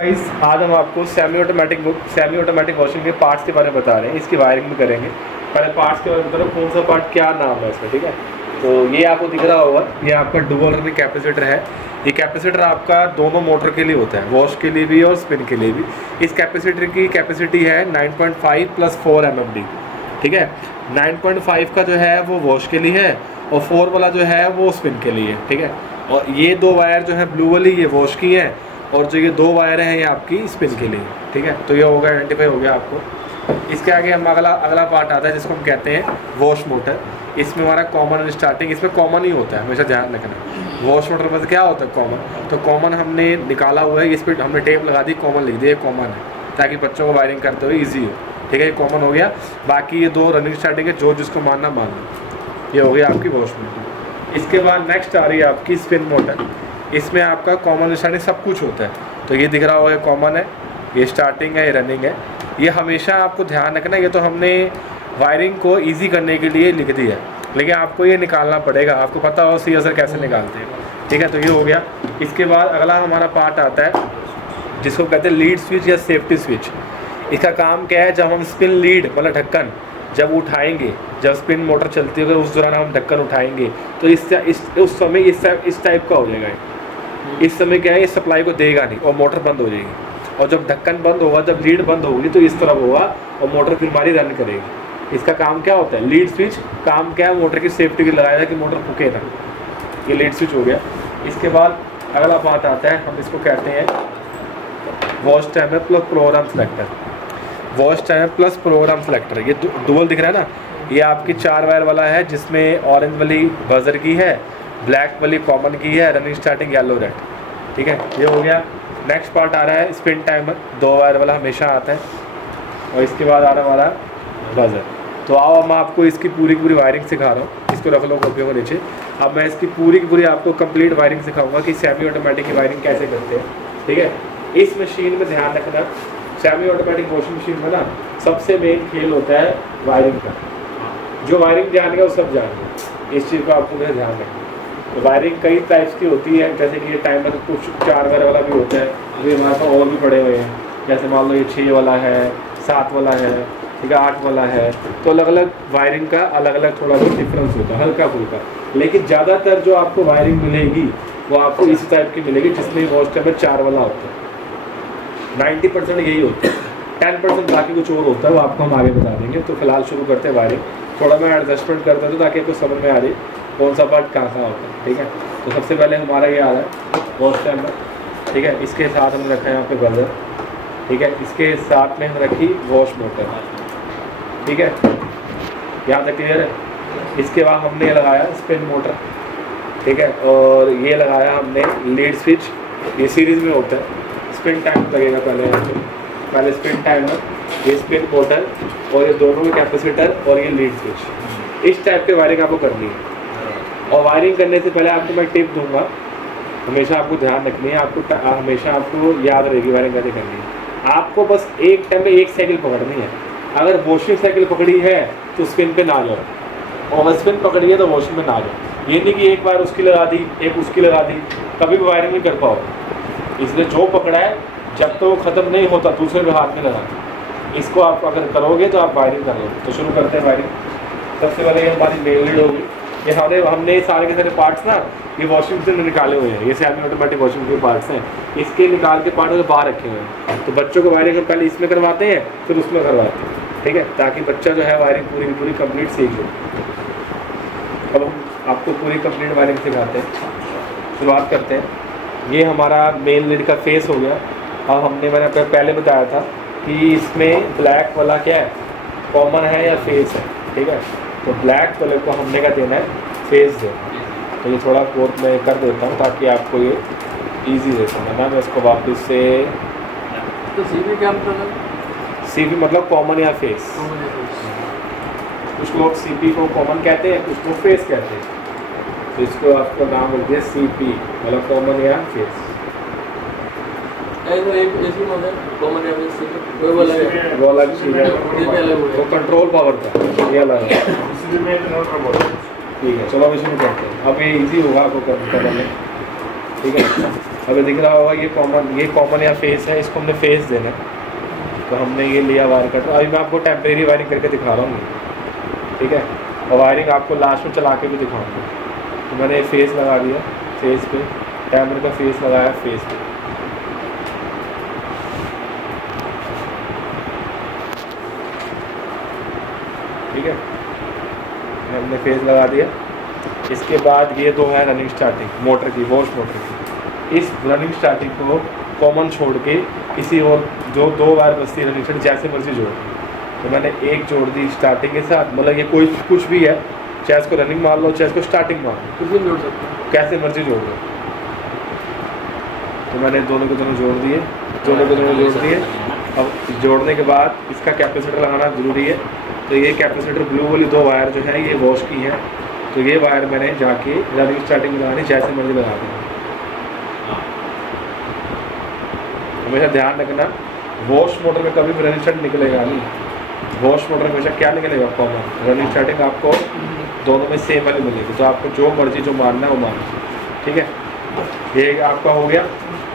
Guys आज हम आपको सेमी ऑटोमेटिक वॉशिंग के पार्ट्स के बारे में बता रहे हैं, इसकी वायरिंग भी करेंगे। पहले पार्ट्स के बारे में बता रहा हूँ, कौन सा पार्ट क्या नाम है इसका, ठीक है। तो ये आपको दिख रहा होगा, ये आपका डुअल रनिंग कैपेसिटर है। ये कैपेसिटर आपका दोनों मोटर के लिए होता है, वॉश के लिए भी और स्पिन के लिए भी। इस कैपेसिटर की कैपेसिटी है 9.5 + 4 MFD, ठीक है। 9.5 का जो है वो वॉश के लिए है और 4 वाला जो है वो स्पिन के लिए, ठीक है। और ये दो वायर जो है ब्लू वाली, ये वॉश की है, और जो ये दो वायर हैं ये आपकी स्पिन के लिए, ठीक है। तो ये होगा, आइडेंटिफाई हो गया आपको। इसके आगे हम अगला पार्ट आता है जिसको हम कहते हैं वॉश मोटर। इसमें हमारा कॉमन स्टार्टिंग इसमें कॉमन ही होता है, हमेशा ध्यान रखना। वॉश मोटर में क्या होता है, कॉमन। तो कॉमन हमने निकाला हुआ है, इस पर हमने टेप लगा दी, कॉमन लिख दिया, कॉमन है, ताकि बच्चों को वायरिंग करते हुए ईजी हो, ठीक है। ये कॉमन हो गया। बाकी ये दो रनिंग स्टार्टिंग है, जो जिसको मानना मान लो। ये हो गया आपकी वॉश मोटर। इसके बाद नेक्स्ट आ रही है आपकी स्पिन मोटर। इसमें आपका कॉमन स्टार्टिंग सब कुछ होता है। तो ये दिख रहा होगा, ये कॉमन है, ये स्टार्टिंग है, ये रनिंग है। ये हमेशा आपको ध्यान रखना, ये तो हमने वायरिंग को इजी करने के लिए लिख दिया, लेकिन आपको ये निकालना पड़ेगा, आपको पता हो सी असर कैसे निकालते हैं, ठीक है। तो ये हो गया। इसके बाद अगला हमारा पार्ट आता है जिसको कहते हैं लीड स्विच या सेफ्टी स्विच। इसका काम क्या है, जब हम स्पिन लीड मतलब ढक्कन जब उठाएंगे, जब स्पिन मोटर चलती है उस दौरान हम ढक्कन उठाएंगे, तो उस समय इस टाइप का हो जाएगा। इस समय क्या है, ये सप्लाई को देगा नहीं और मोटर बंद हो जाएगी। और जब ढक्कन बंद होगा, जब लीड बंद होगी, तो इस तरफ होगा और मोटर फिर हमारी रन करेगी। इसका काम क्या होता है, लीड स्विच काम क्या है, मोटर की सेफ्टी के लिए लगाया है कि मोटर फूके ना। ये लीड स्विच हो गया। इसके बाद अगला बात आता है, हम इसको कहते हैं wash timer plus program selector. Wash timer plus program selector, ये डुअल दिख रहा है ना, ये आपकी 4 वायर वाला है, जिसमें ऑरेंज वाली बजर की है, ब्लैक वाली कॉमन की है, रनिंग स्टार्टिंग येलो रेड, ठीक है। ये हो गया। नेक्स्ट पार्ट आ रहा है स्पिन टाइमर, 2 वायर वाला हमेशा आता है। और इसके बाद आ रहा है हमारा बजर। तो आओ मैं आपको इसकी पूरी वायरिंग सिखा रहा हूँ। इसको रख लो कॉपियों के नीचे। अब मैं इसकी पूरी आपको कंप्लीट वायरिंग सिखाऊंगा कि सेमी ऑटोमेटिक की वायरिंग कैसे करते हैं, ठीक है। इस मशीन में ध्यान रखना, सेमी ऑटोमेटिक वॉशिंग मशीन में ना सबसे मेन खेल होता है वायरिंग का। जो वायरिंग जानेगा वो सब जानेगा, इस चीज़ को आपको ध्यान रखना। तो वायरिंग कई टाइप्स की होती है, जैसे कि ये टाइमर कुछ 4 वायर वाला भी होता है, जो हमारे पास और भी पड़े हुए हैं। जैसे मान लो ये 6 वाला है, 7 वाला है, ठीक है, 8 वाला है। तो अलग अलग वायरिंग का अलग थोड़ा सा डिफरेंस होता है, हल्का फुल्का। लेकिन ज़्यादातर जो आपको वायरिंग मिलेगी वो आपको इसी टाइप की मिलेगी, जिसमें वॉश टाइमर 4 वाला होता है। 90% यही होता है, 10% बाकी कुछ और होता है, वो आपको हम आगे बता देंगे। तो फिलहाल शुरू करते हैं वायरिंग। थोड़ा मैं एडजस्टमेंट करता हूँ ताकि आपको समझ में आ जाए कौन सा पार्ट कहाँ होता है, ठीक है। तो सबसे पहले हमारा ये आ रहा है वॉश टाइमर, ठीक है। इसके साथ हमने रखा है यहाँ पे बजर, ठीक है। इसके साथ में हम रखी वॉश मोटर, ठीक है। यहाँ तक क्लियर है। इसके बाद हमने लगाया स्पिन मोटर, ठीक है। और ये लगाया हमने लीड स्विच, ये सीरीज़ में होता है। स्पिन टाइमर लगेगा पहले स्पिन टाइमर, ये स्पिन मोटर और ये दोनों में कैपेसिटर और ये लीड स्विच। इस टाइप के वायरिंग आपको करनी है। और वायरिंग करने से पहले आपको मैं टिप दूंगा, हमेशा आपको ध्यान रखनी है, हमेशा आपको याद रहेगी वायरिंग कैसे करनी है। आपको बस एक टाइम में एक साइकिल पकड़नी है। अगर वॉशिंग साइकिल पकड़ी है तो स्पिन पे ना जाओ, और अगर स्पिन पकड़ी है तो वॉशिंग में ना जाओ। ये नहीं कि एक बार उसकी लगा दी, एक उसकी लगा दी, कभी भी वायरिंग नहीं कर पाओ। इसलिए जो पकड़ा है जब तो ख़त्म नहीं होता दूसरे के हाथ में लगा। इसको आप अगर करोगे तो आप वायरिंग कर लोगे। तो शुरू करते हैं वायरिंग। सबसे पहले ये हमारी मेन लीड होगी। ये हमने सारे के सारे पार्ट्स ना ये वॉशिंग मशीन में निकाले हुए हैं, ये सेमी ऑटोमेटिक वॉशिंग के पार्ट्स हैं। इसके निकाल के पार्ट बाहर रखे हुए हैं। तो बच्चों को वायरिंग हम पहले इसमें करवाते हैं, फिर उसमें करवाते हैं, ठीक है, ताकि बच्चा जो है वायरिंग पूरी कंप्लीट सीख ले। अब हम आपको पूरी कंप्लीट वायरिंग सिखाते हैं। शुरुआत करते हैं। ये हमारा मेन लीड का फेस हो गया। अब मैंने आपको पहले बताया था कि इसमें ब्लैक वाला क्या है, कॉमन है या फेस है, ठीक है। तो ब्लैक वाले को हमने क्या देना है, फेस देना। तो ये थोड़ा कोट में कर देता हूँ ताकि आपको ये इजी रहे समझना। मैं इसको वापस से, तो सीपी क्या मतलब, सीपी मतलब कॉमन या फेस। कुछ लोग सीपी को कॉमन कहते हैं, कुछ लोग फेस कहते हैं। तो इसको आपका नाम बोल दिया सीपी मतलब कॉमन या फेस। वो अलग चीज़ है, वो कंट्रोल पावर का, ये अलग है। ठीक है, चलो अब इसमें करते हैं। अब ये इजी होगा आपको करने, ठीक है। अभी दिख रहा होगा ये कॉमन या फेस है, इसको हमने फेस देना है, तो हमने ये लिया वायर कटर। अभी मैं आपको टेम्परेरी वायरिंग करके दिखा रहा हूँ, ठीक है, और वायरिंग आपको लास्ट में चला के भी दिखाऊंगा। तो मैंने फेस लगा दिया, फेस पे टाइमर का फेस लगाया फेस पे, ठीक है, हमने फेस लगा दिया। इसके बाद ये दो है रनिंग स्टार्टिंग मोटर की, वॉश मोटर की। इस रनिंग स्टार्टिंग को कॉमन छोड़ के किसी और जो दो वायर बचती है रनिंग स्टार्टिंग जैसे मर्जी जोड़, तो मैंने एक जोड़ दी स्टार्टिंग के साथ, मतलब ये कोई कुछ भी है, चाहे इसको रनिंग मान लो चाहे इसको स्टार्टिंग मान लो, कुछ भी जोड़ सकते हैं, कैसे मर्जी जोड़ लो। तो मैंने दोनों के दोनों जोड़ दिए, दोनों के दोनों जोड़ दिए। अब जोड़ने के बाद इसका कैपेसिटर लगाना ज़रूरी है, तो ये कैपेसिटर ब्लू वाली दो वायर जो है ये वॉश की है, तो ये वायर मैंने जाके रनिंग स्टार्टिंग में लगानी, जैसे मर्जी लगा दूँगा। हमेशा ध्यान रखना वॉश मोटर में कभी भी रनिंग स्टार्ट निकलेगा नहीं, वॉश मोटर में हमेशा क्या निकलेगा कॉमन, रनिंग स्टार्टिंग आपको दोनों में सेम वाली मिलेगी, तो आपको जो मर्जी जो मानना है वो मानना, ठीक है। ये आपका हो गया।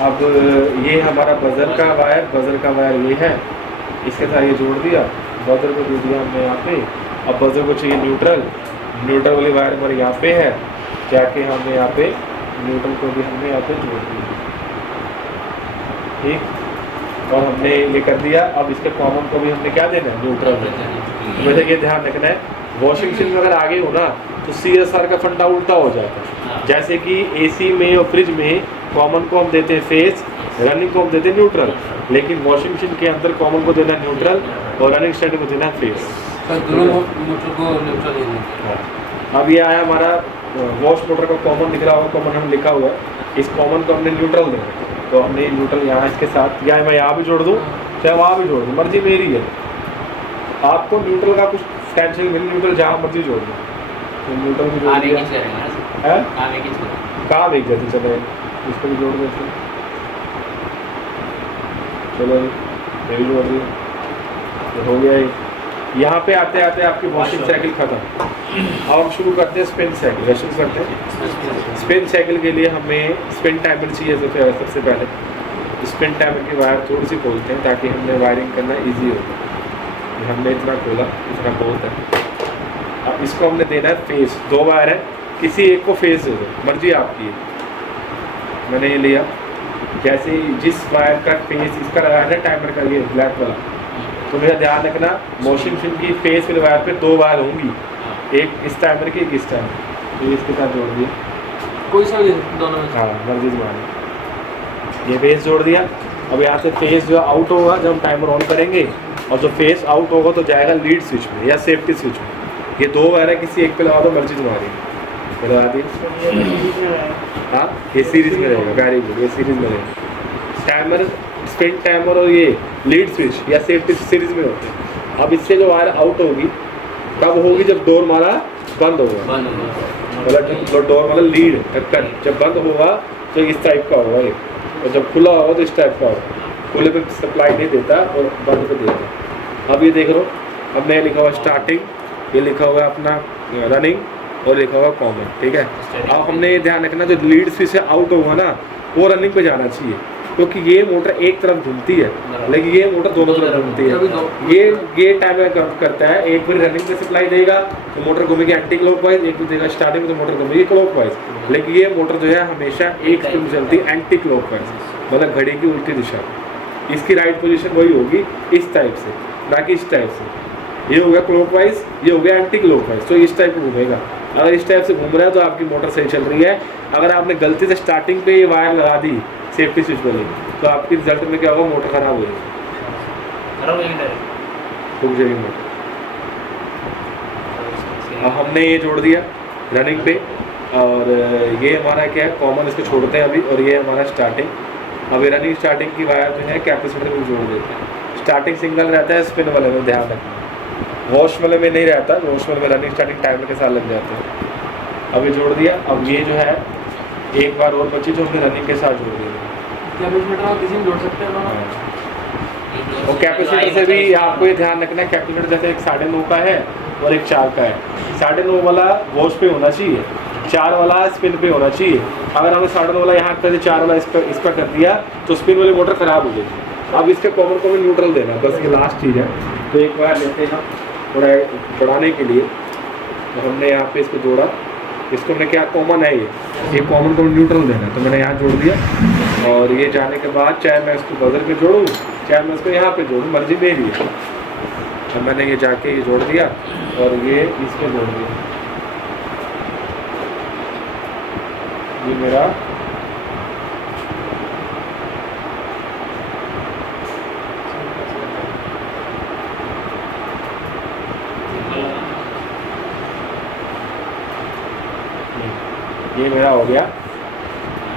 अब ये हमारा बजर का वायर ये है, इसके साथ ये जोड़ दिया, बजर को दे दिया हमने यहाँ पे। अब बजर को चाहिए न्यूट्रल वाली वायर हमारे यहाँ पे है, जाके हमने यहाँ पे न्यूट्रल को भी हमने यहाँ पे जोड़ दिया, ठीक। और हमने ये कर दिया। अब इसके कॉमन को भी हमने क्या देना है, न्यूट्रल। मुझे ये ध्यान रखना है, वॉशिंग मशीन में अगर आगे हो ना तो CSR का फंडा उल्टा हो जाता है। जैसे कि AC में और फ्रिज में कॉमन को हम देते हैं फेस, रनिंग को हम देते हैं न्यूट्रल, लेकिन वॉशिंग मशीन के अंदर कॉमन को देना न्यूट्रल और रनिंग स्टार्टिंग को देना फेस। दोनों मोटर को न्यूट्रल ही देना। अब ये आया हमारा वॉश मोटर का कॉमन, दिख रहा होगा कॉमन हम लिखा हुआ है, इस कॉमन को हमने न्यूट्रल देना, तो हमने न्यूट्रल यहाँ इसके साथ, या मैं यहाँ भी जोड़ दूँ चाहे वहाँ भी जोड़ दूँ, मर्जी मेरी है। आपको न्यूट्रल का कुछ टेंशन नहीं, न्यूट्रल जहाँ मर्जी जोड़ दूँ, तो न्यूट्रल भी जोड़ दिया है, कहाँ एक जाती चले, इसको भी जोड़ देते हैं, चलो ये भी जोड़ दिया, तो हो गया ये। यहाँ पे आते आते आपकी वॉशिंग साइकिल खत्म। अब हम शुरू करते हैं स्पिन साइकिल, शुरू करते हैं। स्पिन साइकिल के लिए हमें स्पिन टाइमर चाहिए सबसे पहले। स्पिन टाइमर की वायर थोड़ी सी खोलते हैं ताकि हमने वायरिंग करना इजी हो। हमने इतना खोला, इतना बहुत है। अब इसको हमने देना है फेस, दो वायर है, किसी एक को फेस दे दो, मर्जी आपकी है। मैंने ये लिया, जैसे जिस वायर का फेस इसका लगाया है टाइमर का, ये ब्लैक वाला, तो मेरा ध्यान रखना वॉशिंग मशीन की फेस वाले वायर पे दो वायर होंगी, एक इस टाइमर की एक इस टाइमर, तो इसके साथ जोड़ दिया, कोई सा भी दोनों में। हाँ मर्जी तुम्हारी। ये फेस जोड़ दिया। अब यहाँ से फेस जो आउट होगा जब हम टाइमर ऑन करेंगे, और जो फेस आउट होगा तो जाएगा लीड स्विच में या सेफ्टी स्विच में। ये दो वायर है, किसी एक पे लगा दो, मर्जी तुम्हारी, लगा दी। हाँ ये सीरीज में रहेगा, वेरी गुड, ये सीरीज में रहेगा। टाइमर, स्पिन टाइमर और ये लीड स्विच या सेफ्टी सीरीज में होते हैं। अब इससे जो वायर आउट होगी कब होगी, जब डोर हमारा बंद होगा, मतलब डोर वाला लीड ढक्कन जब बंद होगा तो इस टाइप का होगा ये, और जब खुला होगा तो इस टाइप का होगा। खुले पे सप्लाई नहीं देता और बंद पे देता। अब ये देख लो, अब मैं लिखा हुआ स्टार्टिंग, ये लिखा हुआ है अपना रनिंग और लिखा हुआ कॉमन, ठीक है। अब हमने ये ध्यान रखना जो लीड स्विच से आउट होगा ना वो रनिंग पे जाना चाहिए, क्योंकि ये मोटर एक तरफ घूमती है लेकिन ये मोटर दोनों तरफ घूमती है। ये टाइम करता है, एक बार रनिंग पे सप्लाई देगा तो मोटर घूमेगी एंटी क्लॉकवाइज, एक बार देगा स्टार्टिंग में तो मोटर घूमेगी क्लॉकवाइज, लेकिन ये मोटर जो है हमेशा एक स्पीड में चलती है एंटी क्लॉकवाइज, मतलब घड़ी की उल्टी दिशा। इसकी राइट पोजीशन वही होगी इस टाइप से, ना कि इस टाइप से। ये हो गया क्लॉकवाइज, ये हो गया एंटी क्लॉकवाइज, तो इस टाइप को घूमेगा। अगर इस टाइप से घूम रहा है तो आपकी मोटर सही चल रही है। अगर आपने गलती से स्टार्टिंग पे ये वायर लगा दी सेफ्टी स्विच वाली, तो आपकी रिजल्ट में क्या होगा, मोटर खराब हो जाएगी, रुक जाएगी मोटर। अब हमने ये जोड़ दिया रनिंग पे, और ये हमारा क्या है कॉमन, इसको छोड़ते हैं अभी, और ये हमारा स्टार्टिंग। अब ये रनिंग स्टार्टिंग की वायर जो है कैपेसिटर में जोड़ देते हैं। स्टार्टिंग सिंगल रहता है, स्पिन वाले में ध्यान रखना, वॉश वाले में नहीं रहता, वॉश वाले में रनिंग स्टार्टिंग टाइमर के साथ लग जाते हैं। अब ये जोड़ दिया। अब ये जो है एक बार और बची जो हमने रनिंग के साथ जोड़ दी, कैपेसिटर किसी में जोड़ सकते हैं दोनों। और कैपेसिटर से भी आपको ये ध्यान रखना है, कैपेसिटर जैसे एक 9.5 का है और एक 4 का है। 9.5 वाला वॉश पे होना चाहिए, 4 वाला स्पिन पे होना चाहिए। अगर हमने साढ़े 9 वाला यहाँ कर दिया, 4 वाला इस पर कर दिया तो स्पिन वाली मोटर ख़राब हो जाएगी। अब इसके कॉमन कॉमन न्यूट्रल देना, बस ये लास्ट चीज़ है। तो एक बार लेते हैं हम थोड़ा बढ़ाने के लिए, तो हमने यहाँ पे इसको जोड़ा, इसको हमने क्या कॉमन है ये कॉमन कॉमन न्यूट्रल देना, तो मैंने यहाँ जोड़ दिया। और ये जाने के बाद चाहे मैं इसको बजर पे जोड़ूँ चाहे मैं इसको यहाँ पे जोड़ूँ, मर्जी मेरी है। तो मैंने ये जाके ये जोड़ दिया और ये इस पे जोड़ दिया। ये मेरा ये मेरा हो गया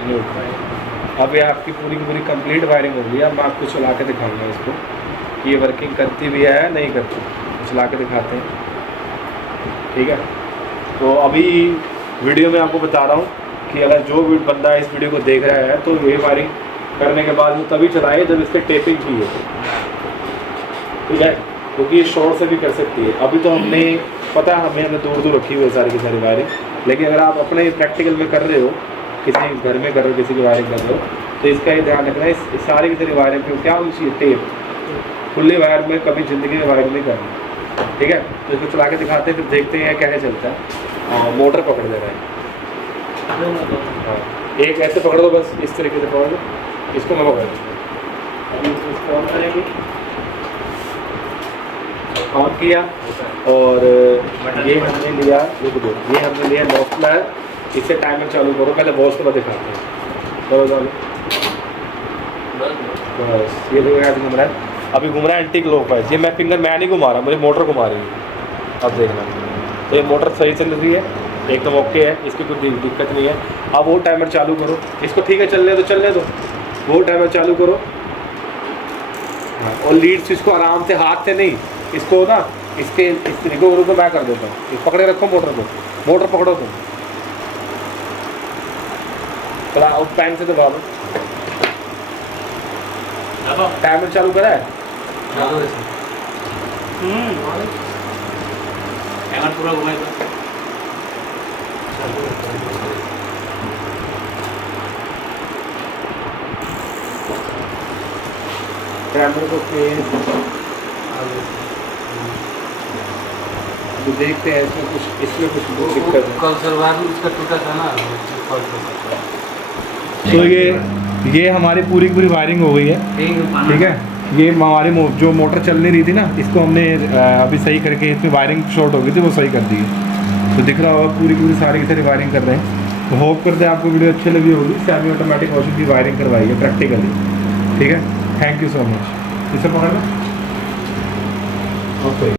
न्यूट्रल। अब ये आपकी पूरी की पूरी कंप्लीट वायरिंग हो गई। अब मैं आपको चला के दिखाऊंगा इसको कि ये वर्किंग करती भी है नहीं करती, चला के दिखाते हैं, ठीक है। तो अभी वीडियो में आपको बता रहा हूँ कि अगर जो भी बंदा इस वीडियो को देख रहा है तो ये वायरिंग करने के बाद वो तभी चलाए जब इसके टेपिंग की है, ठीक है, क्योंकि ये शॉर्ट से भी कर सकती है। अभी तो हमने पता है हमने दूर दूर रखी हुई है सारी की सारी वायरिंग, लेकिन अगर आप अपने प्रैक्टिकल में कर रहे हो, किसी घर में कर रहे हो, किसी की वायरिंग कर रहे हो, तो इसका ये ध्यान रखना है इस सारी की सारी वायरिंग पे क्या होनी चाहिए, टेप। खुली वायर में कभी ज़िंदगी में वायरिंग नहीं करनी, ठीक है। तो इसको चला के दिखाते हैं, फिर देखते हैं कैसे चलता है। मोटर पकड़ दे रहा है, हाँ, एक ऐसे पकड़ दो, बस इस तरीके से पकड़ दो, इसको मैं पकड़ दूँ। अभी इसको ऑन करेंगे, ऑन किया और ये हमने लिया, ये हमने लिया नॉस्टलर, इससे टाइमर चालू करो, पहले वॉश के बाद दिखाते हैं। चलो चालू, बस ये देखो घूम रहा है, अभी घूम रहा है एंटी क्लॉकवाइज। ये मैं फिंगर मैं नहीं घुमा रहा, मुझे मोटर घुमा रही है। अब देखना, तो ये मोटर सही चल रही है, एकदम ओके है, इसकी कोई दिक्कत नहीं है। अब वो टाइमर चालू करो, इसको ठीक है चलने दो, चलने दो, वो टाइमर चालू करो। हाँ, और लीड्स इसको आराम से हाथ से नहीं, इसको ना इसके इस तरीके को मैं कर देता हूँ, इस पकड़े रखो मोटर को, मोटर पकड़ो तुम, थोड़ा आउट पैन से दबा दो। टाइमर चालू करा है, पूरा घुमाएगा। कैमरे को तो देखते हैं इसमें कुछ दिक्कत है। कल सलवार इसका टूटा था ना, तो ये हमारी पूरी पूरी वायरिंग हो गई है, ठीक है। ये हमारी जो मोटर चल नहीं रही थी ना, इसको हमने अभी सही करके, इसमें वायरिंग शॉर्ट हो गई थी, वो सही कर दी है। तो दिख रहा होगा पूरी की पूरी सारी की सारी वायरिंग कर रहे हैं। तो होप करते हैं आपको वीडियो अच्छी लगी होगी। सेमी ऑटोमेटिक वॉशिंग की वायरिंग करवाई है प्रैक्टिकली, ठीक है। Thank you so much. इसे पकड़ना, ओके।